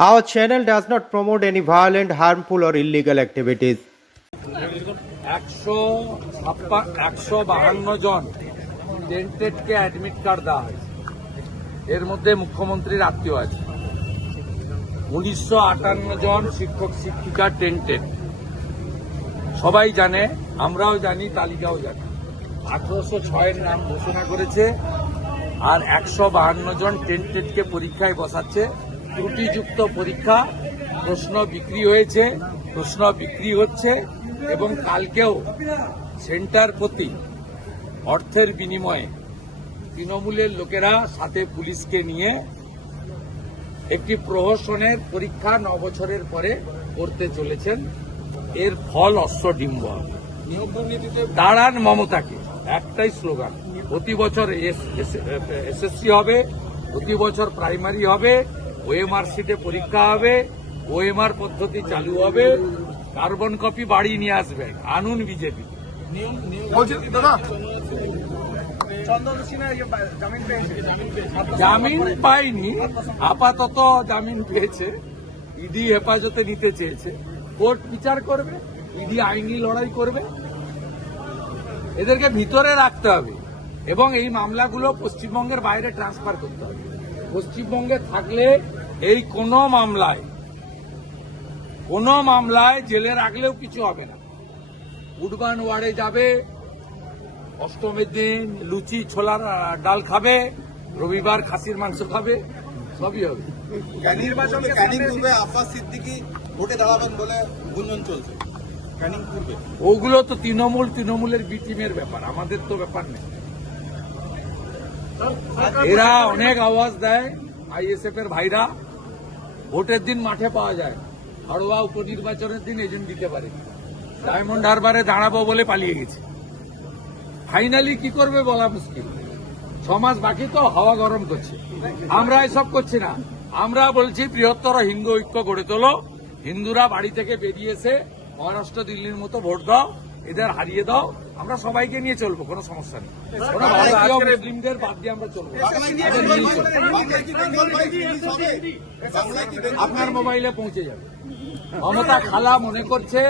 Our channel does not promote any violent, harmful, or illegal activities. 152 জন টেন্টেডকে admit card দেওয়া হয়েছে। এর মধ্যে মুখ্যমন্ত্রীর আত্মীয় আছে। 1958 জন শিক্ষক শিক্ষিকা টেন্টেড, সবাই জানে, আমরাও জানি, তালিকাও জানি। 1806 নাম ঘোষণা করেছে, আর 152 জন টেন্টেডকে পরীক্ষায় বসাচ্ছে। ত্রুটিযুক্ত পরীক্ষা, প্রশ্ন বিক্রি হয়েছে, প্রশ্ন বিক্রি হচ্ছে, এবং কালকেও সেন্টার প্রতি অর্থের বিনিময়ে তৃণমূলের লোকেরা সাথে পুলিশকে নিয়ে একটি প্রহসনের পরীক্ষা 9 বছরের পরে করতে চলেছেন। এর ফল অশ্বডিম্ব। দাঁড়ান মমতাকে, একটাই স্লোগান, প্রতি বছর এসএসসি হবে, প্রতি বছর প্রাইমারি হবে, ওএমআর সিটে পরীক্ষা হবে, ওএমআর পদ্ধতি চালু হবে, কার্বন কপি বাড়ি নিয়ে আসবেন, আনুন বিজেপি। জামিন পায়নি, আপাতত জামিন পেয়েছে। ইডি হেফাজতে নিতে চেয়েছে, কোর্ট বিচার করবে, ইডি আইনি লড়াই করবে। এদেরকে ভিতরে রাখতে হবে এবং এই মামলাগুলো পশ্চিমবঙ্গের বাইরে ট্রান্সফার করতে হবে। পশ্চিমবঙ্গে থাকলে এই কোনো মামলায় জেলে রাখলেও কিছু হবে না। উডবান ওয়ার্ডে যাবে, অষ্টমীর দিন লুচি ছোলার ডাল খাবে, রবিবার খাসির মাংস খাবে, সবই হবে। নির্বাচনে ক্যানিং পূর্বে আব্বাস সিদ্দিকী ভোটে দাঁড়াবেন বলে গুঞ্জন চলছে। ক্যানিং পূর্বে ওগুলো তো তৃণমূলের বি টিমের ব্যাপার, আমাদের তো ব্যাপার নেই। এরা অনেক আওয়াজ দেয়, আইএসএফ এর ভাইরা। ভোটের দিন মাঠে পাওয়া যায়, হাড়োয়া উপনির্বাচনের দিন এজেন্ট দিতে পারে। ডায়মন্ড হারবারে দাঁড়াবো বলে পালিয়ে গেছে। ফাইনালি কি করবে বলা মুশকিল। 6 মাস বাকি তো, হাওয়া গরম করছে। আমরা এসব করছি না, আমরা বলছি বৃহত্তর হিন্দু ঐক্য গড়ে তোলো। হিন্দুরা বাড়ি থেকে বেরিয়েছে, মহারাষ্ট্র দিল্লির মতো ভোট দাও, এদের হারিয়ে দাও। আমরা সবাইকে নিয়ে চলবো, কোনো সমস্যা নেই। কোনো ভারতীয় মুসলিমদের বাদ দিয়ে আমরা চলবো। আপনার মোবাইলে পৌঁছে যাবে। মমতা খালা মনে করছে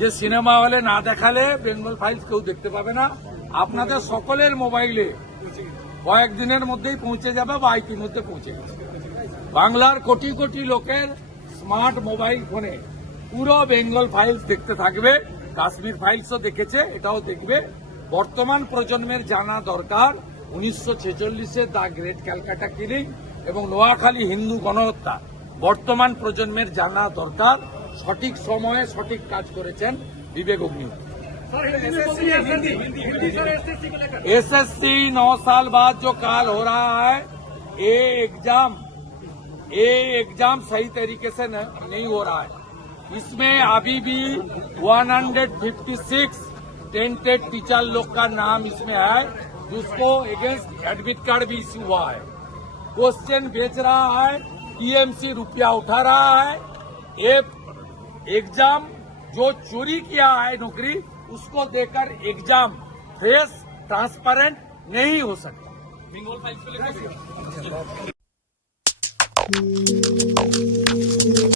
যে সিনেমা হলে না দেখালে বেঙ্গল ফাইলস কেউ দেখতে পাবে না। আপনাদের সকলের মোবাইলে কয়েকদিনের মধ্যেই পৌঁছে যাবে বা ইতিমধ্যে পৌঁছে গেছে। বাংলার কোটি কোটি লোকের স্মার্ট মোবাইল ফোনে পুরো বেঙ্গল ফাইলস দেখতে থাকবে। কাশ্মীর ফাইলসও দেখেছে, এটাও দেখবে। বর্তমান প্রজন্মের জানা দরকার 1946-এ দ্য গ্রেট ক্যালকাটা কিলিং এবং নোয়াখালী হিন্দু গণহত্যা। বর্তমান প্রজন্মের জানা দরকার। সঠিক সময়ে সঠিক কাজ করেছেন বিবেক অগ্নিहोत्री। एसएससी 9 साल बाद जो काल हो रहा है, ये एग्जाम सही तरीके से नहीं हो रहा है। इसमें अभी भी 156 टेंटेड टीचर लोग का नाम इसमें है, जिसको अगेंस्ट एडमिट कार्ड भी इश्यू हुआ है। क्वेश्चन बेच रहा है, टीएमसी रुपया उठा रहा है। ये एग्जाम जो चोरी किया है नौकरी, उसको देकर एग्जाम फ्रेश ट्रांसपेरेंट नहीं हो सकता।